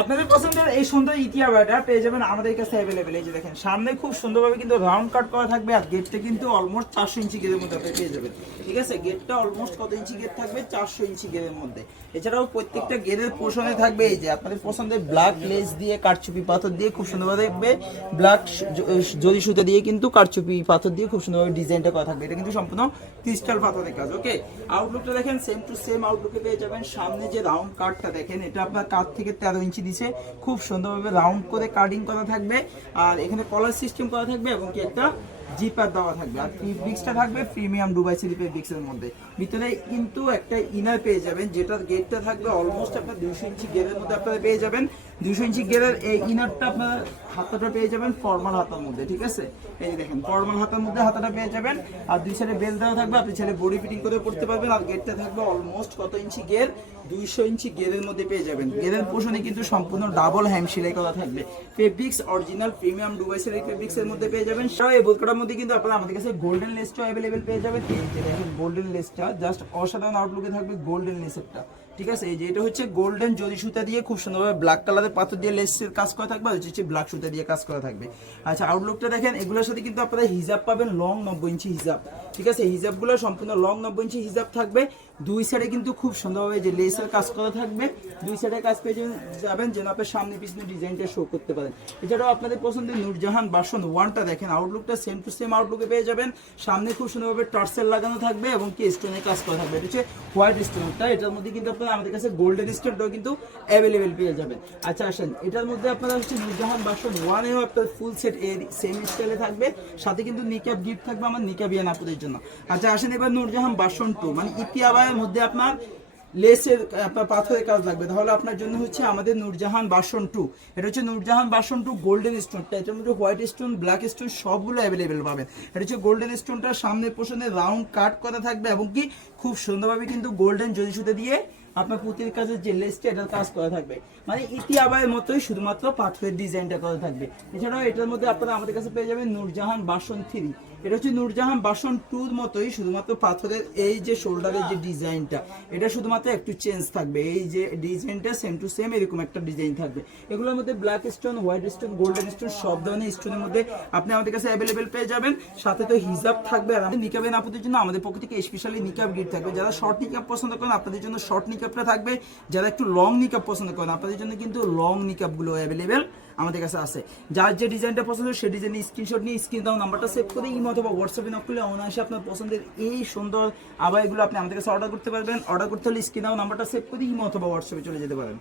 আপনাদের পছন্দের এই সুন্দর ইতিহাবাটা পেয়ে যাবেন আমাদের কাছে অ্যাভেলেবেল এই যে দেখেন সামনে খুব সুন্দরভাবে কিন্তু রাউন্ড কাট করা থাকবে আর গেটটা কিন্তু অলমোস্ট চারশো ইঞ্চি গেটের মধ্যে আপনি পেয়ে যাবেন। ঠিক আছে? গেটটা অলমোস্ট কত ইঞ্চি গেট থাকবে? চারশো ইঞ্চি গেটের মধ্যে। এছাড়াও প্রত্যেকটা গেটের পোষণে থাকবে এই যে আপনাদের পছন্দের ব্ল্যাক লেস দিয়ে কারচুপি পাথর দিয়ে খুব সুন্দরভাবে দেখবে ব্ল্যাক জরি সুতা দিয়ে কিন্তু কারচুপি পাথর দিয়ে খুব সুন্দরভাবে ডিজাইনটা করা থাকবে। এটা কিন্তু সম্পূর্ণ ক্রিস্টাল পাথরের কাজ ওকে আউটলুকটা দেখেন সেম টু সেম আউটলুকে পেয়ে যাবেন। সামনে যে রাউন্ড কাটটা দেখেন এটা আপনার কাঠ থেকে তেরো ইঞ্চি দিছে, খুব সুন্দরভাবে রাউন্ড করে কাটিং করা থাকবে, আর এখানে কলার সিস্টেম করা থাকবে এবং কি একটা জিপার দেওয়া থাকবে। আর বিক্সটা থাকবে প্রিমিয়াম দুবাই স্লিপের বিক্সের মধ্যে। ভিতরে কিন্তু একটা ইনার পেয়ে যাবেন যেটার গেটটা থাকবে অলমোস্ট আপনার দুশো ইঞ্চি গেরের মধ্যে আপনারা পেয়ে যাবেন। দুশো ইঞ্চি গেরের এই ইনারটা আপনার হাতাটা পেয়ে যাবেন ফর্মাল হাতার মধ্যে, ঠিক আছে? এই দেখেন ফর্মাল হাতার মধ্যে হাতাটা পেয়ে যাবেন। আর দুই সাইডে বেল দেওয়া থাকবে, আপনি ছেলে বডি ফিটিং করে পড়তে পারবেন। আর গেটটা থাকবে অলমোস্ট কত ইঞ্চি গের দুইশো ইঞ্চি গেরের মধ্যে পেয়ে যাবেন। গেরের পোষণে কিন্তু সম্পূর্ণ ডাবল হ্যাম সেলাই করা থাকবে। ফেব্রিক্স অরিজিনাল প্রিমিয়াম ডুবাইসের এই ফেব্রিক্স এর মধ্যে পেয়ে যাবেন। সব এই বোলকাটার মধ্যে কিন্তু আপনারা আমাদের কাছে গোল্ডেন লেসটা অ্যাভেলেবেল পেয়ে যাবেন। এই যে দেখেন গোল্ডেন লেসটা জাস্ট অসাধারণ আউটলুকে থাকবে গোল্ডেন লেসেরটা ঠিক আছে? এই যে এটা হচ্ছে গোল্ডেন জরি সুতা দিয়ে খুব সুন্দরভাবে ব্ল্যাক কালারের পাথর দিয়ে লেসের কাজ করা থাকবে আর হচ্ছে ব্ল্যাক সুতা দিয়ে কাজ করা থাকবে। আচ্ছা আউটলুকটা দেখেন, এগুলোর সাথে কিন্তু আপনারা হিজাব পাবেন লং নব্বই ইঞ্চি হিজাব। ঠিক আছে? হিজাবগুলো সম্পূর্ণ লং নব্বই ইঞ্চি হিজাব থাকবে। দুই সাইডে কিন্তু খুব সুন্দরভাবে যে লেসের কাজ করা থাকবে। দুই সাইডে কাজ পেয়ে যাবেন- যাবেন যেন আপনার সামনে পিছনে ডিজাইনটা শো করতে পারেন। এছাড়াও আপনাদের পছন্দের নূরজাহান বাসন ওয়ানটা দেখেন আউটলুকটা সেম টু সেম আউটলুকে পেয়ে যাবেন। সামনে খুব সুন্দরভাবে টার্সেল লাগানো থাকবে এবং কি স্টোনের কাজ করা থাকবে। এটা হচ্ছে হোয়াইট স্টোনটা এটার মধ্যে কিন্তু আপনারা আমাদের কাছে গোল্ডেন স্টোনটাও কিন্তু অ্যাভেলেবেল পেয়ে যাবেন। আচ্ছা আসেন, এটার মধ্যে আপনারা হচ্ছে নূরজাহান বাসন ওয়ানেও আপনার ফুল সেট এর সেম স্টাইলে থাকবে। সাথে কিন্তু নিকাব গিফট থাকবে আমার নিকাবিয়ান আপুদের জন্য। আচ্ছা আসেন, এবার নুরজাহান বাসন টু মানে ইপি আবায়ের মধ্যে আপনার লেসের আপনার পাথরের কাজ লাগবে। তাহলে আপনার জন্য হচ্ছে আমাদের নূরজাহান বাসন টু এটা হচ্ছে নূরজাহান বাসন টু গোল্ডেন স্টোনটা এটার মধ্যে হোয়াইট স্টোন ব্ল্যাক স্টোন সবগুলো অ্যাভেলেবেল পাবেন। এটা হচ্ছে গোল্ডেন স্টোনটা সামনের পোষণে রাউন্ড কাট করা থাকবে এবং কি খুব সুন্দরভাবে কিন্তু গোল্ডেন জরি সুতে দিয়ে আপনার পুঁতির কাজের যে লেসটা এটার কাজ করা থাকবে। মানে ইতি আবায়ের মতোই শুধুমাত্র পাথরের ডিজাইনটা করা থাকবে। এছাড়াও এটার মধ্যে আপনারা আমাদের কাছে পেয়ে যাবেন নূরজাহান বাসন থ্রি। এটা হচ্ছে নূরজাহান বাসন টুর মতোই শুধুমাত্র পাথরের এই যে শোল্ডারের যে ডিজাইনটা এটা শুধুমাত্র একটু চেঞ্জ থাকবে। এই যে ডিজাইনটা সেম টু সেম এরকম একটা ডিজাইন থাকবে। এগুলোর মধ্যে black stone white stone golden stone সব ধরনের স্টোনের মধ্যে আপনি আমাদের কাছে অ্যাভেলেবেল পেয়ে যাবেন। সাথে তো হিজাব থাকবে। আর আমাদের নিকাবের আপুদের জন্য আমাদের পক্ষ থেকে স্পেশালি নিকাব গিট থাকবে। যারা শর্ট নিকাব পছন্দ করেন, আপনাদের জন্য শর্ট নিকাবটা থাকবে। যারা একটু লং নিকাপ পছন্দ করেন, আপনাদের জন্য কিন্তু লং নিকাপগুলো অ্যাভেলেবেল আমাদের কাছে আছে। যার যে ডিজাইনটা পছন্দ সেই ডিজাইনের স্ক্রিনশট নিয়ে স্ক্রিন দাও নাম্বারটা সেভ করে ইমো অথবা হোয়াটসঅ্যাপে নক করলে অনায়াসে আপনার পছন্দের এই সুন্দর আবাইগুলো আপনি আমাদের কাছে অর্ডার করতে পারবেন। অর্ডার করতে হলে স্ক্রিন দাও নাম্বারটা সেভ করে ইমো অথবা হোয়াটসঅ্যাপে চলে যেতে পারেন।